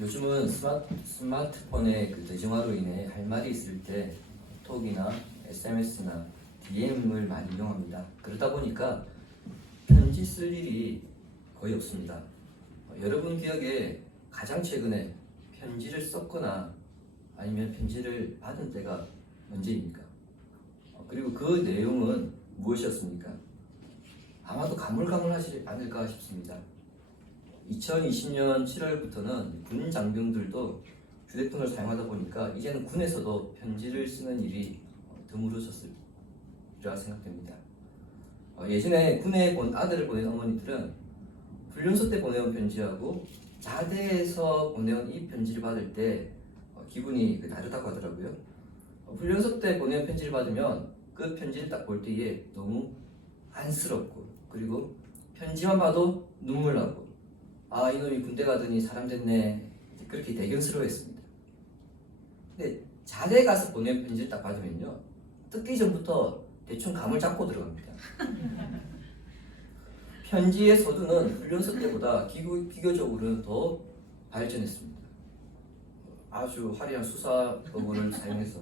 요즘은 스마트폰의 그 대중화로 인해 할 말이 있을 때 톡이나 SMS나 DM을 많이 이용합니다. 그러다 보니까 편지 쓸 일이 거의 없습니다. 여러분 기억에 가장 최근에 편지를 썼거나 아니면 편지를 받은 때가 언제입니까? 그리고 그 내용은 무엇이었습니까? 아마도 가물가물하지 않을까 싶습니다. 2020년 7월부터는 군 장병들도 휴대폰을 사용하다 보니까 이제는 군에서도 편지를 쓰는 일이 드물어졌으리라 생각됩니다. 예전에 군에 아들을 보낸 어머니들은 훈련소 때 보내온 편지하고 자대에서 보내온 이 편지를 받을 때 기분이 다르다고 하더라고요. 훈련소 때 보내온 편지를 받으면 그 편지를 딱 볼 때에 너무 안쓰럽고, 그리고 편지만 봐도 눈물 나고, 아, 이놈이 군대 가더니 사람 됐네, 그렇게 대견스러워했습니다. 근데 자대 가서 보낸 편지를 딱 받으면요, 뜯기 전부터 대충 감을 잡고 들어갑니다. 편지의 서두는 훈련소 때보다 비교적으로는 더 발전했습니다. 아주 화려한 수사 어구를 사용해서.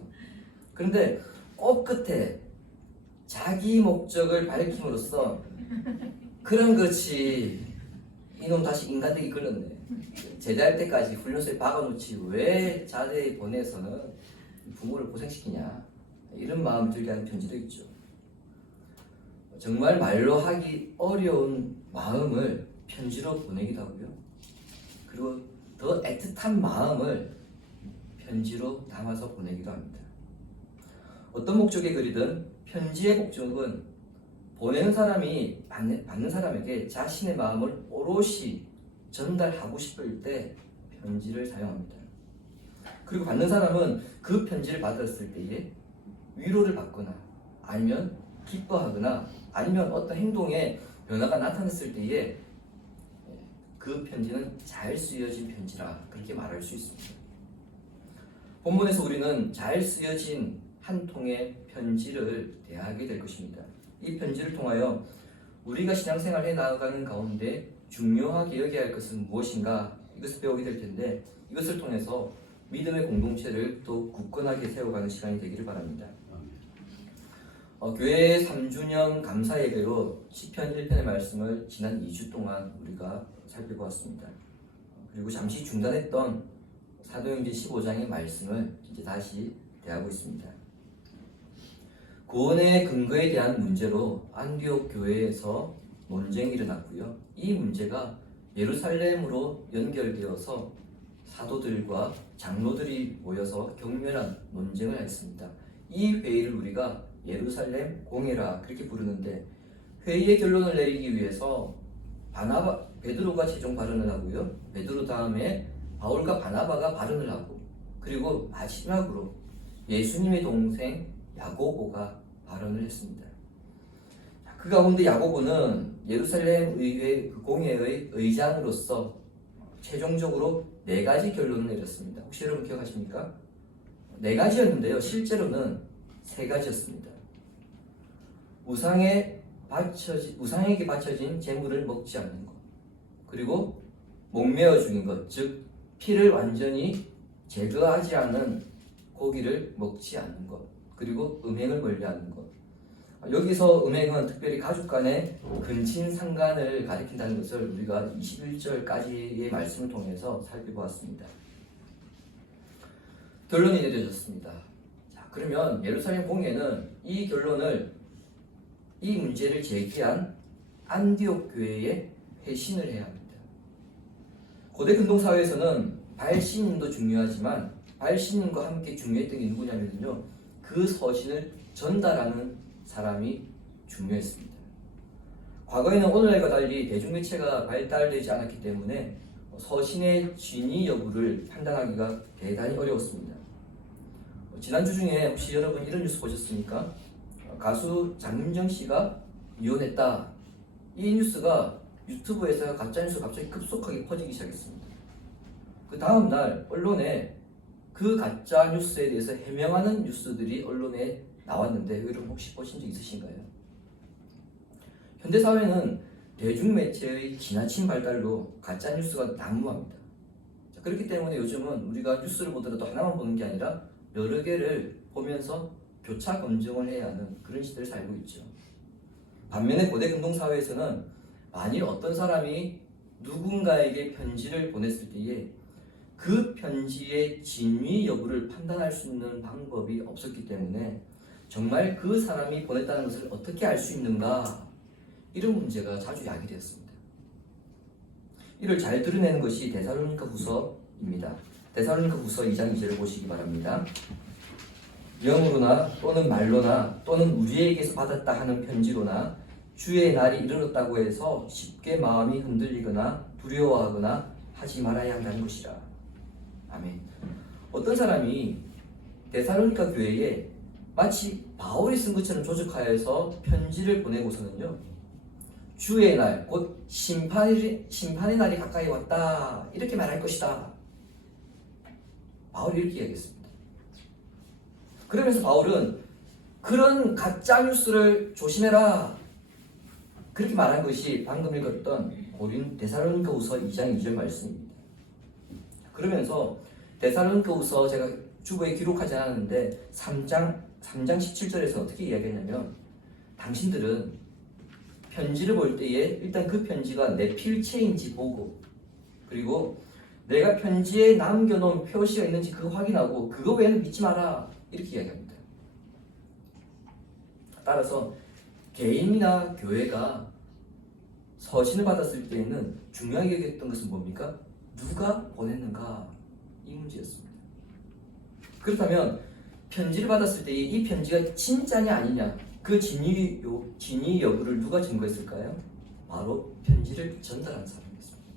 그런데 꼭 끝에 자기 목적을 밝힘으로써, 그럼 그렇지, 이놈 다시 인간되기 걸렸네, 제대할 때까지 훈련소에 박아놓지 왜 자대에 보내서는 부모를 고생시키냐, 이런 마음을 들게 하는 편지도 있죠. 정말 말로 하기 어려운 마음을 편지로 보내기도 하고요. 그리고 더 애틋한 마음을 편지로 담아서 보내기도 합니다. 어떤 목적의 글이든 편지의 목적은 보내는 사람이 받는 사람에게 자신의 마음을 오롯이 전달하고 싶을 때 편지를 사용합니다. 그리고 받는 사람은 그 편지를 받았을 때에 위로를 받거나 아니면 기뻐하거나 아니면 어떤 행동에 변화가 나타났을 때에 그 편지는 잘 쓰여진 편지라 그렇게 말할 수 있습니다. 본문에서 우리는 잘 쓰여진 한 통의 편지를 대하게 될 것입니다. 이 편지를 통하여 우리가 신앙생활을 해나가는 가운데 중요하게 여겨야 할 것은 무엇인가, 이것을 배우게 될 텐데, 이것을 통해서 믿음의 공동체를 더 굳건하게 세워가는 시간이 되기를 바랍니다. 교회 3주년 감사 예배로 시편 1편의 말씀을 지난 2주 동안 우리가 살펴보았습니다. 그리고 잠시 중단했던 사도행전 15장의 말씀을 이제 다시 대하고 있습니다. 구원의 근거에 대한 문제로 안디옥 교회에서 논쟁이 일어났고요. 이 문제가 예루살렘으로 연결되어서 사도들과 장로들이 모여서 격렬한 논쟁을 했습니다. 이 회의를 우리가 예루살렘 공회라 그렇게 부르는데, 회의의 결론을 내리기 위해서 베드로가 최종 발언을 하고요. 베드로 다음에 바울과 바나바가 발언을 하고, 그리고 마지막으로 예수님의 동생 야고보가 발언을 했습니다. 그 가운데 야고보는 예루살렘 의회 공회의 의장으로서 최종적으로 4가지 결론을 내렸습니다. 혹시 여러분 기억하십니까? 4가지였는데요. 실제로는 3가지였습니다. 우상에게 바쳐진 제물을 먹지 않는 것, 그리고 목매어 죽인 것, 즉 피를 완전히 제거하지 않은 고기를 먹지 않는 것, 그리고 음행을 멀리하는 것. 여기서 음행은 특별히 가족 간의 근친상간을 가리킨다는 것을 우리가 21절까지의 말씀을 통해서 살펴보았습니다. 결론이 내려졌습니다. 자, 그러면 예루살렘 공회는 이 문제를 제기한 안디옥 교회에 회신을 해야 합니다. 고대 근동사회에서는 발신인도 중요하지만 발신인과 함께 중요했던 게 누구냐면요, 그 서신을 전달하는 사람이 중요했습니다. 과거에는 오늘날과 달리 대중매체가 발달되지 않았기 때문에 서신의 진위 여부를 판단하기가 대단히 어려웠습니다. 지난주 중에 혹시 여러분 이런 뉴스 보셨습니까? 가수 장윤정 씨가 이혼했다. 이 뉴스가 유튜브에서 가짜뉴스가 갑자기 급속하게 퍼지기 시작했습니다. 그 다음날 언론에 그 가짜뉴스에 대해서 해명하는 뉴스들이 언론에 나왔는데, 여러분 혹시 보신 적 있으신가요? 현대사회는 대중매체의 지나친 발달로 가짜뉴스가 난무합니다. 그렇기 때문에 요즘은 우리가 뉴스를 보더라도 하나만 보는 게 아니라 여러 개를 보면서 교차 검증을 해야 하는 그런 시대를 살고 있죠. 반면에 고대 근동사회에서는 만일 어떤 사람이 누군가에게 편지를 보냈을 때에 그 편지의 진위 여부를 판단할 수 있는 방법이 없었기 때문에 정말 그 사람이 보냈다는 것을 어떻게 알 수 있는가, 이런 문제가 자주 야기되었습니다. 이를 잘 드러내는 것이 데살로니가 후서입니다. 데살로니가 후서 2장 2절을 보시기 바랍니다. 영으로나 또는 말로나 또는 우리에게서 받았다 하는 편지로나 주의 날이 이르렀다고 해서 쉽게 마음이 흔들리거나 두려워하거나 하지 말아야 한다는 것이라. 아멘. 어떤 사람이 데살로니가 교회에 마치 바울이 쓴 것처럼 조직하여서 편지를 보내고서는요, 주의 날, 곧 심판의 날이 가까이 왔다, 이렇게 말할 것이다. 바울이 이렇게 이야기했습니다. 그러면서 바울은 그런 가짜 뉴스를 조심해라, 그렇게 말한 것이 방금 읽었던 데살로니가후서 2장 2절 말씀입니다. 그러면서 데살로니가후서 제가 주보에 기록하지 않았는데 3장 17절에서 어떻게 이야기했냐면, 당신들은 편지를 볼 때에 일단 그 편지가 내 필체인지 보고, 그리고 내가 편지에 남겨놓은 표시가 있는지 그거 확인하고 그거 외에는 믿지 마라, 이렇게 이야기합니다. 따라서 개인이나 교회가 서신을 받았을 때에는 중요하게 여겼던 것은 뭡니까? 누가 보냈는가, 이 문제였습니다. 그렇다면 편지를 받았을 때 이 편지가 진짜냐 아니냐, 그 진위 여부를 누가 증거했을까요? 바로 편지를 전달한 사람이었습니다.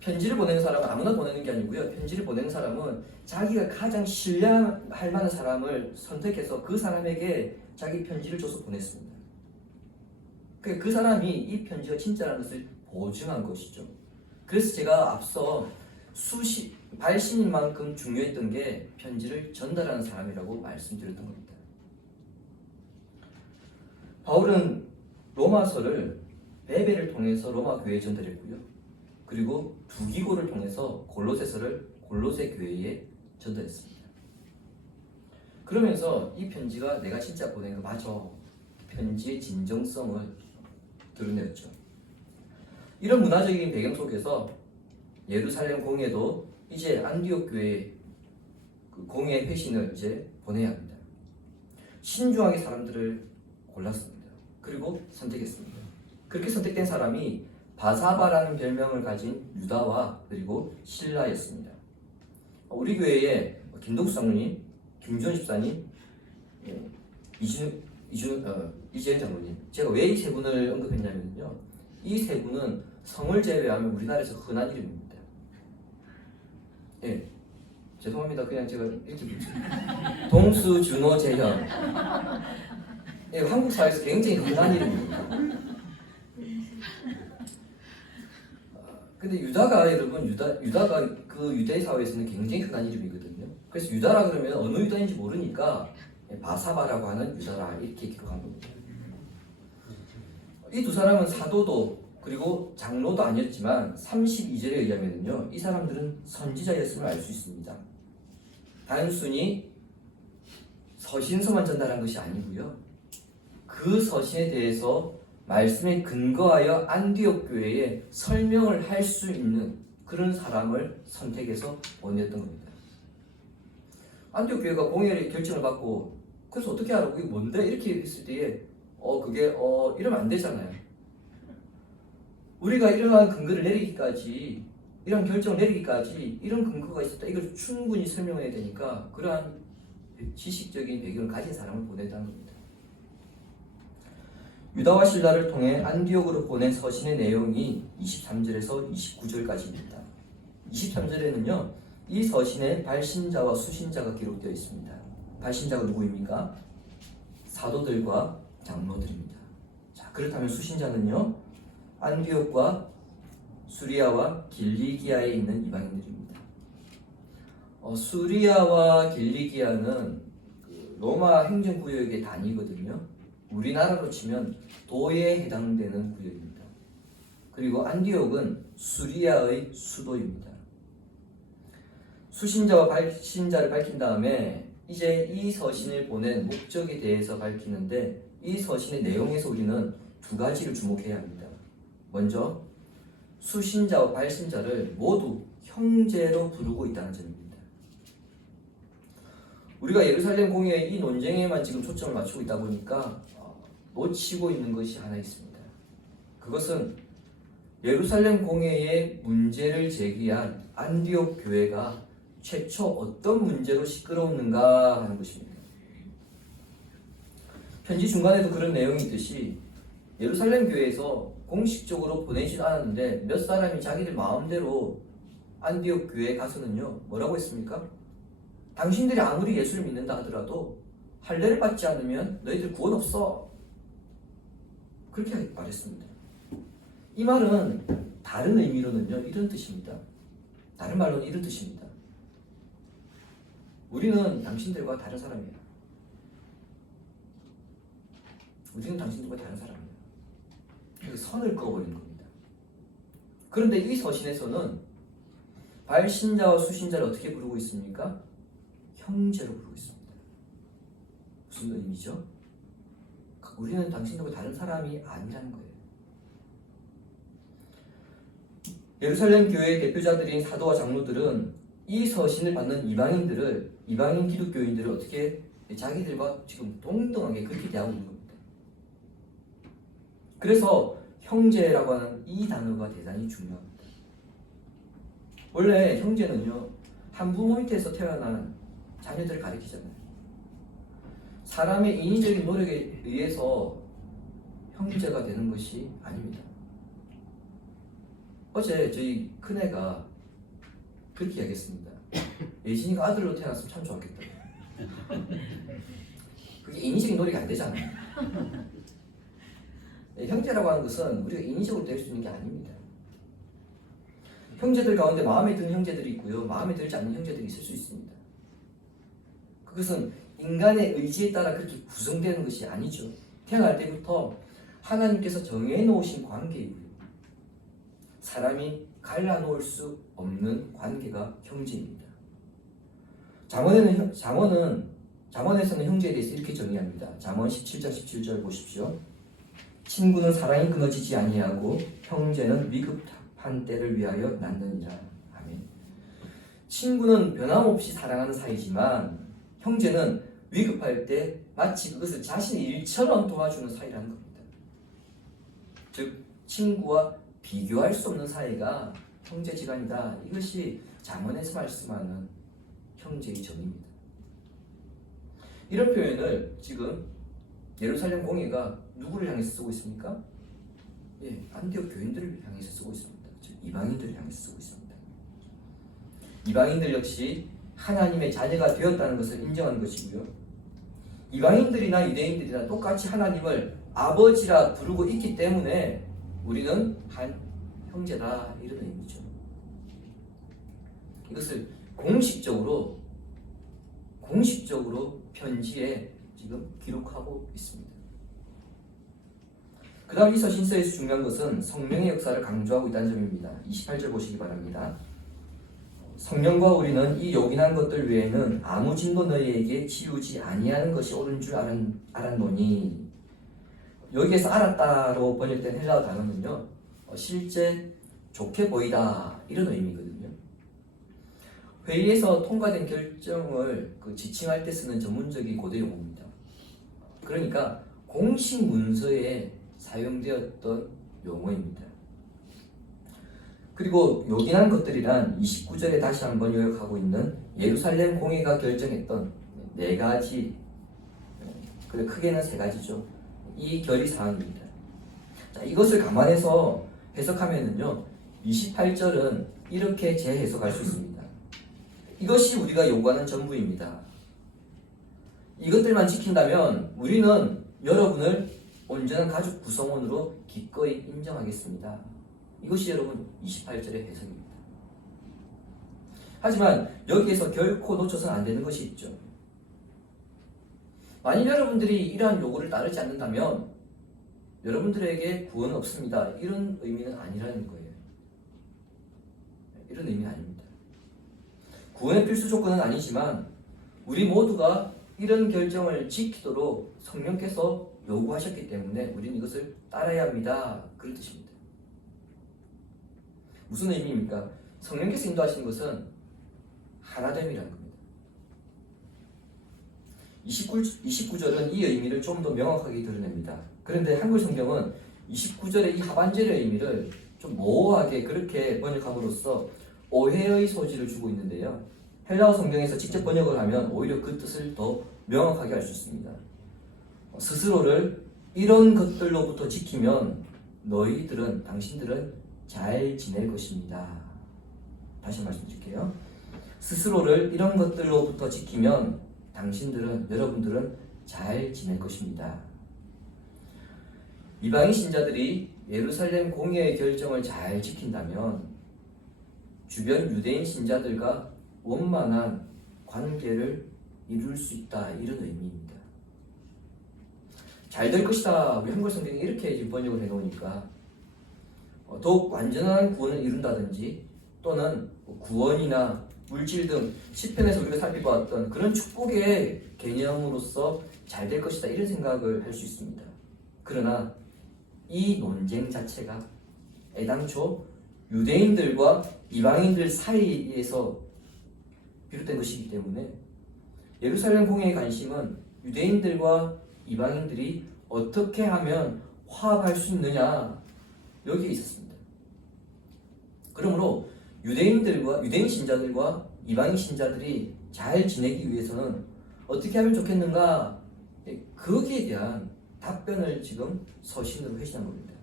편지를 보내는 사람은 아무나 보내는 게 아니고요. 편지를 보내는 사람은 자기가 가장 신뢰할 만한 사람을 선택해서 그 사람에게 자기 편지를 줘서 보냈습니다. 그 사람이 이 편지가 진짜라는 것을 보증한 것이죠. 그래서 제가 앞서 발신인 만큼 중요했던 게 편지를 전달하는 사람이라고 말씀드렸던 겁니다. 바울은 로마서를 베베를 통해서 로마 교회에 전달했고요. 그리고 두기고를 통해서 골로새서를 골로새 교회에 전달했습니다. 그러면서 이 편지가 내가 진짜 보낸 거 맞아, 편지의 진정성을 드러냈죠. 이런 문화적인 배경 속에서 예루살렘 공회도 이제 안디옥 교회의 그 공회 회신을 이제 보내야 합니다. 신중하게 사람들을 골랐습니다. 그리고 선택했습니다. 그렇게 선택된 사람이 바사바라는 별명을 가진 유다와 그리고 실라였습니다. 우리 교회에 김동수 장로님, 김주원 집사님, 이재현 장로님, 제가 왜 이 세 분을 언급했냐면요, 이 세 분은 성을 제외하면 우리나라에서 흔한 이름입니다. 예, 죄송합니다. 그냥 제가 이렇게 동수, 준호, 재현. 예, 한국 사회에서 굉장히 흔한 이름입니다. 근데 유다가 여러분, 유다가 그 유대 사회에서는 굉장히 흔한 이름이거든요. 그래서 유다라 그러면 어느 유다인지 모르니까 바사바라고 하는 유다라, 이렇게 기록한 겁니다. 이 두 사람은 사도도 그리고 장로도 아니었지만 32절에 의하면요, 이 사람들은 선지자였음을 알 수 있습니다. 단순히 서신서만 전달한 것이 아니고요, 그 서신에 대해서 말씀에 근거하여 안디옥 교회에 설명을 할 수 있는 그런 사람을 선택해서 보냈던 겁니다. 안디옥 교회가 공회의 결정을 받고, 그래서 어떻게 하라고, 이게 뭔데? 이렇게 했을 때에 이러면 안 되잖아요. 우리가 이러한 근거를 내리기까지, 이런 결정을 내리기까지 이런 근거가 있었다, 이걸 충분히 설명해야 되니까 그러한 지식적인 배경을 가진 사람을 보냈다는 겁니다. 유다와 실라를 통해 안디옥으로 보낸 서신의 내용이 23절에서 29절까지입니다. 23절에는요, 이 서신에 발신자와 수신자가 기록되어 있습니다. 발신자가 누구입니까? 사도들과 장로들입니다. 자, 그렇다면 수신자는요, 안디옥과 수리아와 길리기아에 있는 이방인들입니다. 수리아와 길리기아는 로마 행정구역의 단위거든요. 우리나라로 치면 도에 해당되는 구역입니다. 그리고 안디옥은 수리아의 수도입니다. 수신자와 발신자를 밝힌 다음에 이제 이 서신을 보낸 목적에 대해서 밝히는데 이 서신의 내용에서 우리는 두 가지를 주목해야 합니다. 먼저 수신자와 발신자를 모두 형제로 부르고 있다는 점입니다. 우리가 예루살렘 공의의 이 논쟁에만 지금 초점을 맞추고 있다 보니까 놓치고 있는 것이 하나 있습니다. 그것은 예루살렘 공회의 문제를 제기한 안디옥 교회가 최초 어떤 문제로 시끄러웠는가 하는 것입니다. 편지 중간에도 그런 내용이 있듯이 예루살렘 교회에서 공식적으로 보내진 않았는데 몇 사람이 자기들 마음대로 안디옥 교회에 가서는요 뭐라고 했습니까? 당신들이 아무리 예수를 믿는다 하더라도 할례를 받지 않으면 너희들 구원 없어. 그렇게 말했습니다. 이 말은 다른 의미로는요 이런 뜻입니다. 다른 말로는 이런 뜻입니다. 우리는 당신들과 다른 사람이야. 우리는 당신들과 다른 사람이야. 선을 그어버리는 겁니다. 그런데 이 서신에서는 발신자와 수신자를 어떻게 부르고 있습니까? 형제로 부르고 있습니다. 무슨 의미죠? 우리는 당신들과 다른 사람이 아니라는 거예요. 예루살렘 교회의 대표자들인 사도와 장로들은 이 서신을 받는 이방인 기독교인들을 어떻게 자기들과 지금 동등하게 그렇게 대하고 있는 겁니다. 그래서 형제라고 하는 이 단어가 대단히 중요합니다. 원래 형제는요 한 부모 밑에서 태어난 자녀들을 가리키잖아요. 사람의 인위적인 노력에 의해서 형제가 되는 것이 아닙니다. 어제 저희 큰애가 그렇게 이야기했습니다. 예진이가 아들로 태어났으면 참 좋았겠다. 그게 인위적인 노력이 안 되잖아요. 형제라고 하는 것은 우리가 인위적으로 될 수 있는 게 아닙니다. 형제들 가운데 마음에 드는 형제들이 있고요, 마음에 들지 않는 형제들이 있을 수 있습니다. 그것은 인간의 의지에 따라 그렇게 구성되는 것이 아니죠. 태어날 때부터 하나님께서 정해놓으신 관계이고요. 사람이 갈라놓을 수 없는 관계가 형제입니다. 잠언에서는 형제에 대해서 이렇게 정의합니다. 잠언 17장 17절 보십시오. 친구는 사랑이 끊어지지 아니하고 형제는 위급한 때를 위하여 낳느니라. 아멘. 친구는 변함없이 사랑하는 사이지만 형제는 위급할 때 마치 그것을 자신의 일처럼 도와주는 사이라는 겁니다. 즉 친구와 비교할 수 없는 사이가 형제지간이다. 이것이 잠언에서 말씀하는 형제의 정의입니다. 이런 표현을 지금 예루살렘 공회가 누구를 향해서 쓰고 있습니까? 안디옥 교인들을 향해서 쓰고 있습니다. 즉 이방인들을 향해서 쓰고 있습니다. 이방인들 역시 하나님의 자녀가 되었다는 것을 인정하는 것이고요. 이방인들이나 유대인들이나 똑같이 하나님을 아버지라 부르고 있기 때문에 우리는 한 형제다 이런 의미죠. 이것을 공식적으로 편지에 지금 기록하고 있습니다. 그 다음 이 서신서에서 중요한 것은 성령의 역사를 강조하고 있다는 점입니다. 28절 보시기 바랍니다. 성령과 우리는 이 요긴한 것들 외에는 아무 짐도 너희에게 지우지 아니하는 것이 옳은 줄 알았노니. 여기에서 알았다로 번역된 헬라어 단어는요 실제 좋게 보이다 이런 의미거든요. 회의에서 통과된 결정을 지칭할 때 쓰는 전문적인 고대 용어입니다. 그러니까 공식 문서에 사용되었던 용어입니다. 그리고 요긴한 것들이란 29절에 다시 한번 요약하고 있는 예루살렘 공회가 결정했던 4가지, 그래 크게는 3가지죠. 이 결의 사항입니다. 자, 이것을 감안해서 해석하면은요 28절은 이렇게 재해석할 수 있습니다. 이것이 우리가 요구하는 전부입니다. 이것들만 지킨다면 우리는 여러분을 온전한 가족 구성원으로 기꺼이 인정하겠습니다. 이것이 여러분 28절의 해석입니다. 하지만 여기에서 결코 놓쳐서는 안 되는 것이 있죠. 만일 여러분들이 이러한 요구를 따르지 않는다면 여러분들에게 구원은 없습니다. 이런 의미는 아니라는 거예요. 이런 의미는 아닙니다. 구원의 필수 조건은 아니지만 우리 모두가 이런 결정을 지키도록 성령께서 요구하셨기 때문에 우리는 이것을 따라야 합니다. 그런 뜻입니다. 무슨 의미입니까? 성령께서 인도하시는 것은 하나됨이라는 겁니다. 29절은 이 의미를 좀 더 명확하게 드러냅니다. 그런데 한글 성경은 29절의 이 하반절의 의미를 좀 모호하게 그렇게 번역함으로써 오해의 소지를 주고 있는데요. 헬라어 성경에서 직접 번역을 하면 오히려 그 뜻을 더 명확하게 알 수 있습니다. 스스로를 이런 것들로부터 지키면 당신들은 잘 지낼 것입니다. 다시 말씀드릴게요. 스스로를 이런 것들로부터 지키면 여러분들은 잘 지낼 것입니다. 이방인 신자들이 예루살렘 공예의 결정을 잘 지킨다면 주변 유대인 신자들과 원만한 관계를 이룰 수 있다, 이런 의미입니다. 잘 될 것이다. 우리 한글 성경이 이렇게 지금 번역을 해놓으니까 더욱 완전한 구원을 이룬다든지 또는 구원이나 물질 등 시편에서 우리가 살펴봤던 그런 축복의 개념으로서 잘 될 것이다, 이런 생각을 할 수 있습니다. 그러나 이 논쟁 자체가 애당초 유대인들과 이방인들 사이에서 비롯된 것이기 때문에 예루살렘 공예의 관심은 유대인들과 이방인들이 어떻게 하면 화합할 수 있느냐, 여기에 있었습니다. 그러므로 유대인 신자들과 이방인 신자들이 잘 지내기 위해서는 어떻게 하면 좋겠는가, 거기에 대한 답변을 지금 서신으로 회신한 겁니다.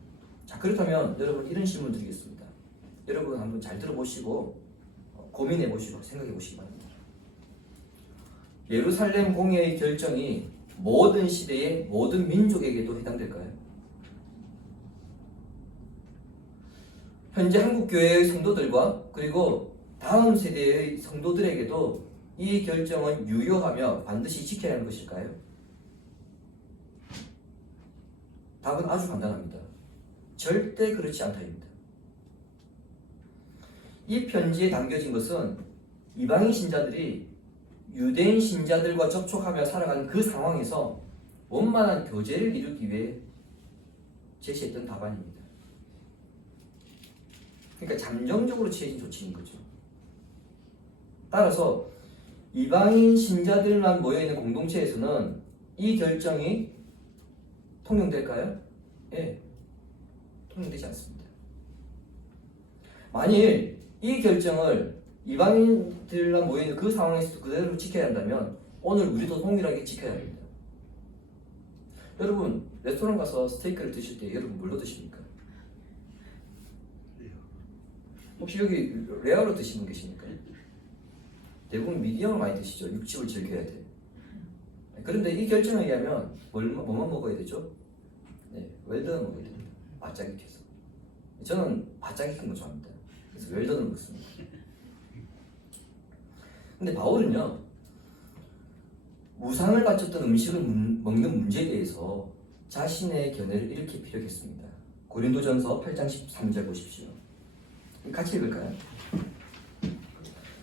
자, 그렇다면 여러분, 이런 질문 드리겠습니다. 여러분 한번 잘 들어보시고 고민해 보시고 생각해 보시기 바랍니다. 예루살렘 공예의 결정이 모든 시대의 모든 민족에게도 해당될까요? 현재 한국교회의 성도들과 그리고 다음 세대의 성도들에게도 이 결정은 유효하며 반드시 지켜야 하는 것일까요? 답은 아주 간단합니다. 절대 그렇지 않다입니다. 이 편지에 담겨진 것은 이방인 신자들이 유대인 신자들과 접촉하며 살아가는 그 상황에서 원만한 교제를 이루기 위해 제시했던 답안입니다. 그러니까 잠정적으로 취해진 조치인 거죠. 따라서 이방인 신자들만 모여있는 공동체에서는 이 결정이 통용될까요? 예, 통용되지 않습니다. 만일 이 결정을 이방인들만 모여있는 그 상황에서 그대로 지켜야 한다면 오늘 우리도 동일하게 지켜야 합니다. 여러분, 레스토랑 가서 스테이크를 드실 때 여러분 뭘로 드십니까? 혹시 여기 레어로 드시는 분 계십니까? 대부분 미디엄을 많이 드시죠. 육즙을 즐겨야 돼. 그런데 이 결정에 의하면 뭐만 먹어야 되죠? 네, 웰던 먹어야 됩니다. 바짝 익혀서. 저는 바짝 익힌 거 좋아합니다. 그래서 웰던을 먹습니다. 근데 바울은요, 우상을 바쳤던 음식을 먹는 문제에 대해서 자신의 견해를 이렇게 피력했습니다. 고린도전서 8장 13절 보십시오. 같이 읽을까요?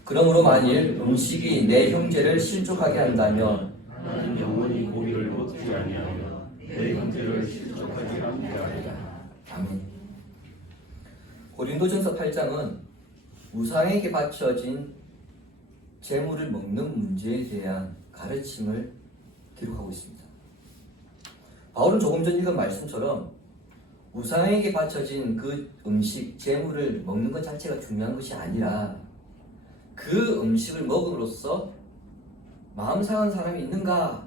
그러므로 만일 음식이 내 형제를 실족하게 한다면 나는 영원히 고기를 먹지 아니하여 내 형제를 실족하게 하리라. 아멘. 고린도전서 8장은 우상에게 바쳐진 재물을 먹는 문제에 대한 가르침을 기록하고 있습니다. 바울은 조금 전 읽은 말씀처럼 우상에게 바쳐진 그 음식, 재물을 먹는 것 자체가 중요한 것이 아니라 그 음식을 먹음으로써 마음 상한 사람이 있는가,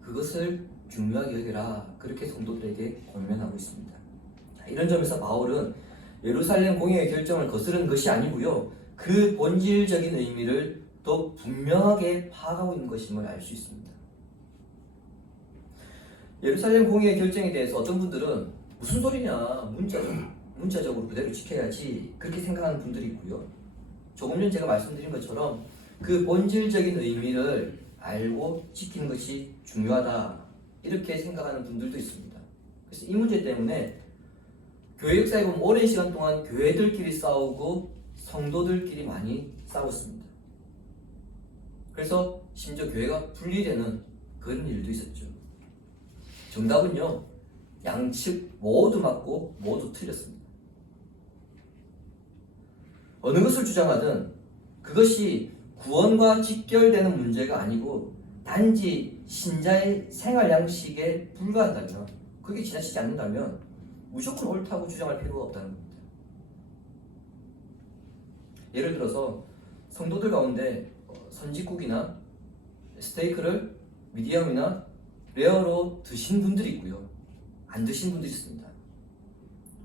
그것을 중요하게 여겨라, 그렇게 성도들에게 권면하고 있습니다. 자, 이런 점에서 바울은 예루살렘 공예의 결정을 거스르는 것이 아니고요, 그 본질적인 의미를 더 분명하게 파악하고 있는 것임을 알 수 있습니다. 예루살렘 공예의 결정에 대해서 어떤 분들은 무슨 소리냐, 문자적으로 그대로 지켜야지, 그렇게 생각하는 분들이 있고요, 조금 전 제가 말씀드린 것처럼 그 본질적인 의미를 알고 지키는 것이 중요하다, 이렇게 생각하는 분들도 있습니다. 그래서 이 문제 때문에 교회 역사에 보면 오랜 시간 동안 교회들끼리 싸우고 성도들끼리 많이 싸웠습니다. 그래서 심지어 교회가 분리되는 그런 일도 있었죠. 정답은요, 양측 모두 맞고 모두 틀렸습니다. 어느 것을 주장하든 그것이 구원과 직결되는 문제가 아니고 단지 신자의 생활 양식에 불과한다면, 그게 지나치지 않는다면 무조건 옳다고 주장할 필요가 없다는 겁니다. 예를 들어서 성도들 가운데 선짓국이나 스테이크를 미디엄이나 레어로 드신 분들이 있고요, 안 드신 분들이 있습니다.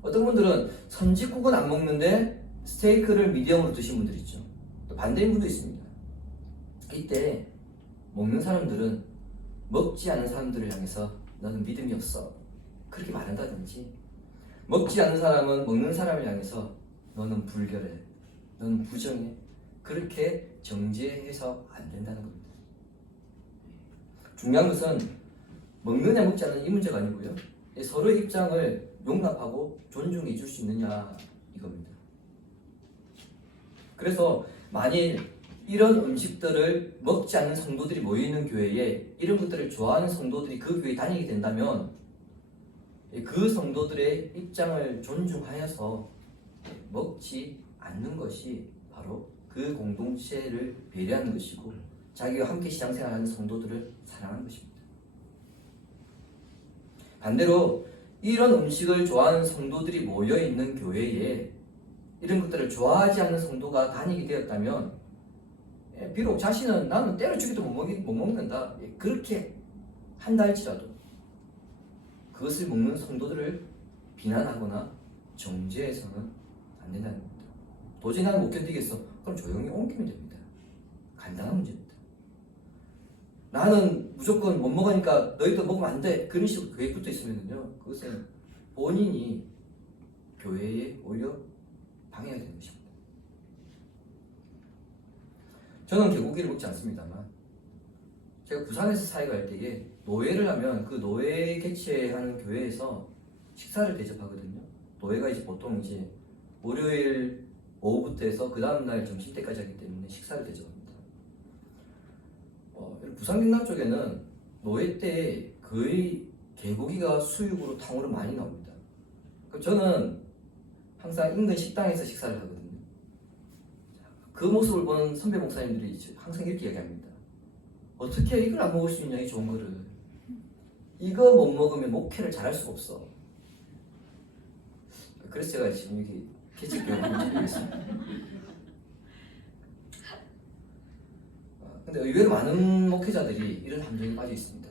어떤 분들은 선짓국은 안 먹는데 스테이크를 미디엄으로 드신 분들이 있죠. 또 반대인 분도 있습니다. 이때 먹는 사람들은 먹지 않은 사람들을 향해서 너는 믿음이 없어 그렇게 말한다든지, 먹지 않는 사람은 먹는 사람을 향해서 너는 불결해, 너는 부정해, 그렇게 정죄해서 안 된다는 겁니다. 중요한 것은 먹느냐 먹지 않느냐 이 문제가 아니고요, 서로의 입장을 용납하고 존중해 줄 수 있느냐 이겁니다. 그래서 만일 이런 음식들을 먹지 않는 성도들이 모이는 교회에 이런 것들을 좋아하는 성도들이 그 교회에 다니게 된다면 그 성도들의 입장을 존중하여서 먹지 않는 것이 바로 그 공동체를 배려하는 것이고 자기와 함께 신앙생활하는 성도들을 사랑하는 것입니다. 반대로 이런 음식을 좋아하는 성도들이 모여있는 교회에 이런 것들을 좋아하지 않는 성도가 다니게 되었다면 비록 자신은 나는 때려주기도 못 먹는다 그렇게 한다 할지라도 그것을 먹는 성도들을 비난하거나 정죄해서는 안 된다는 겁니다. 도저히 나는 못 견디겠어. 그럼 조용히 옮기면 됩니다. 간단한 문제입니다. 나는 무조건 못 먹으니까 너희도 먹으면 안 돼. 그런 식으로 교회에 붙어 있으면요, 그것은 본인이 교회에 오히려 방해가 되는 것입니다. 저는 개고기를 먹지 않습니다만 제가 부산에서 사회가 할 때에 노예를 하면 그 노예 개최하는 교회에서 식사를 대접하거든요. 노예가 이제 보통 이제 월요일 오후부터 해서 그 다음날 점심 때까지 하기 때문에 식사를 대접합니다. 부산 경남 쪽에는 노예 때 거의 개고기가 수육으로 탕으로 많이 나옵니다. 그럼 저는 항상 인근 식당에서 식사를 하거든요. 그 모습을 보는 선배 목사님들이 항상 이렇게 이야기합니다. 어떻게 이걸 안 먹을 수 있냐, 이 좋은 거를. 이거 못 먹으면 목회를 잘할 수가 없어. 그래서 제가 지금 이렇게 개척교육을 드리겠습니다. 근데 의외로 많은 목회자들이 이런 함정에 빠져 있습니다.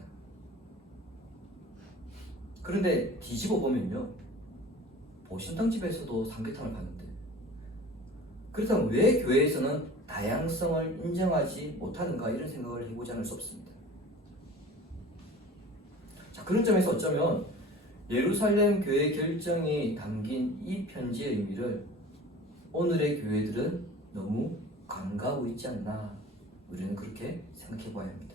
그런데 뒤집어 보면요, 보신탕 집에서도 삼계탕을 파는데 그렇다면 왜 교회에서는 다양성을 인정하지 못하는가, 이런 생각을 해보지 않을 수 없습니다. 자, 그런 점에서 어쩌면 예루살렘 교회 결정이 담긴 이 편지의 의미를 오늘의 교회들은 너무 간과하고 있지 않나, 우리는 그렇게 생각해 봐야 합니다.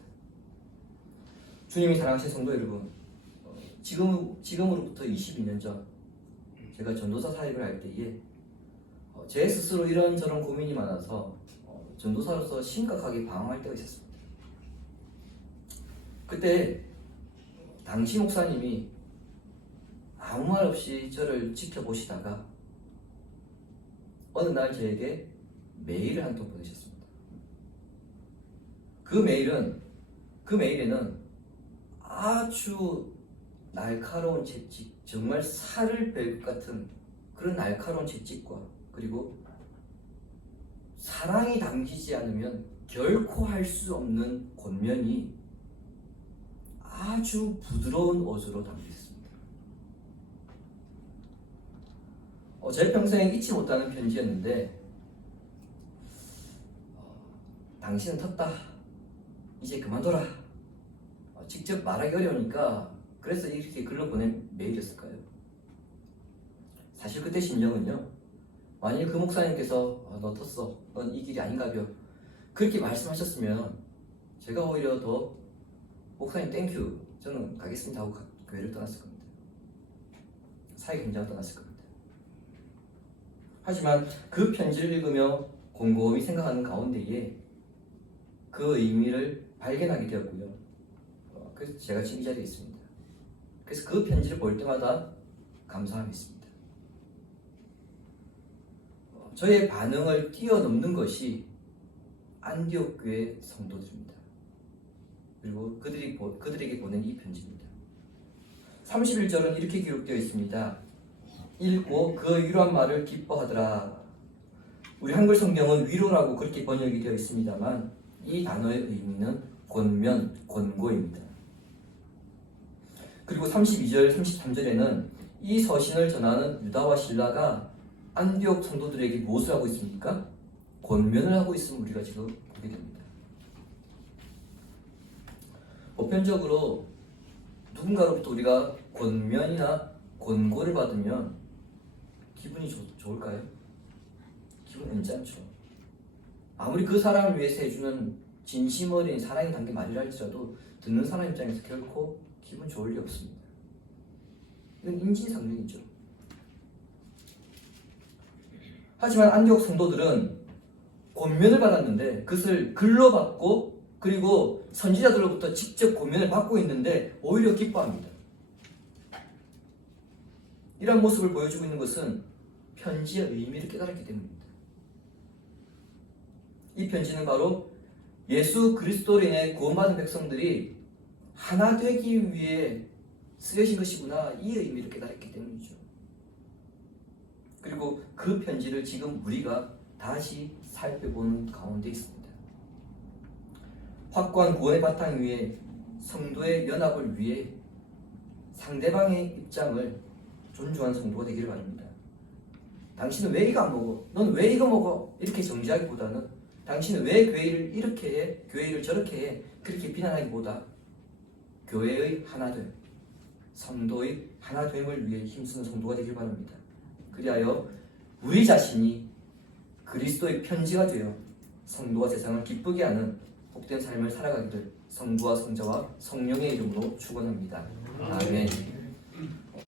주님이 사랑하신 성도 여러분, 지금으로부터 22년 전 제가 전도사 사역을 할 때에 제 스스로 이런저런 고민이 많아서 전도사로서 심각하게 방황할 때가 있었습니다. 그때 당시 목사님이 아무 말 없이 저를 지켜보시다가 어느 날 저에게 메일을 한 통 보내셨습니다. 그 메일에는 아주 날카로운 채찍, 정말 살을 뺄 것 같은 그런 날카로운 채찍과 그리고 사랑이 담기지 않으면 결코 할 수 없는 권면이 아주 부드러운 어조로 담겨 있습니다. 제 평생 잊지 못하는 편지였는데 당신은 텄다. 이제 그만둬라. 직접 말하기 어려우니까 그래서 이렇게 글로 보낸 메일이었을까요? 사실 그때 심정은요, 만일 그 목사님께서 너 텄어, 넌 이 길이 아닌가벼 그렇게 말씀하셨으면 제가 오히려 더 목사님 땡큐, 저는 가겠습니다 하고 교회를 떠났을 겁니다. 사회 경제가 떠났을 겁니다. 하지만 그 편지를 읽으며 곰곰이 생각하는 가운데에 그 의미를 발견하게 되었고요. 그래서 제가 지금 이 자리에 있습니다. 그래서 그 편지를 볼 때마다 감사함이 있습니다. 저의 반응을 뛰어넘는 것이 안디옥 교회 성도들입니다. 그리고 그들에게 보낸 이 편지입니다. 31절은 이렇게 기록되어 있습니다. 읽고 그 위로한 말을 기뻐하더라. 우리 한글 성경은 위로라고 그렇게 번역이 되어 있습니다만 이 단어의 의미는 권면, 권고입니다. 그리고 32절, 33절에는 이 서신을 전하는 유다와 실라가 안디옥 성도들에게 무엇을 하고 있습니까? 권면을 하고 있음을 우리가 지금 보게 됩니다. 보편적으로 누군가로부터 우리가 권면이나 권고를 받으면 기분이 좋을까요? 기분 언짢죠. 아무리 그 사람을 위해서 해주는 진심 어린 사랑이 담긴 말이라 할지라도 듣는 사람 입장에서 결코 기분 좋을 리 없습니다. 이건 인지상정이죠. 하지만 안디옥 성도들은 권면을 받았는데 그것을 글로 받고 그리고 선지자들로부터 직접 권면을 받고 있는데 오히려 기뻐합니다. 이런 모습을 보여주고 있는 것은 편지의 의미를 깨달았기 때문입니다. 이 편지는 바로 예수 그리스도로 인해 구원받은 백성들이 하나 되기 위해 쓰여진 것이구나, 이 의미를 깨달았기 때문이죠. 그리고 그 편지를 지금 우리가 다시 살펴보는 가운데 있습니다. 확고한 구원의 바탕 위에 성도의 연합을 위해 상대방의 입장을 존중하는 성도가 되기를 바랍니다. 당신은 왜 이거 안 먹어? 넌 왜 이거 먹어? 이렇게 정지하기보다는 당신은 왜 교회를 이렇게 해? 교회를 저렇게 해? 그렇게 비난하기보다 교회의 하나됨, 성도의 하나됨을 위해 힘쓰는 성도가 되길 바랍니다. 그리하여 우리 자신이 그리스도의 편지가 되어 성도와 세상을 기쁘게 하는 복된 삶을 살아가기를 성부와 성자와 성령의 이름으로 축원합니다. 아멘.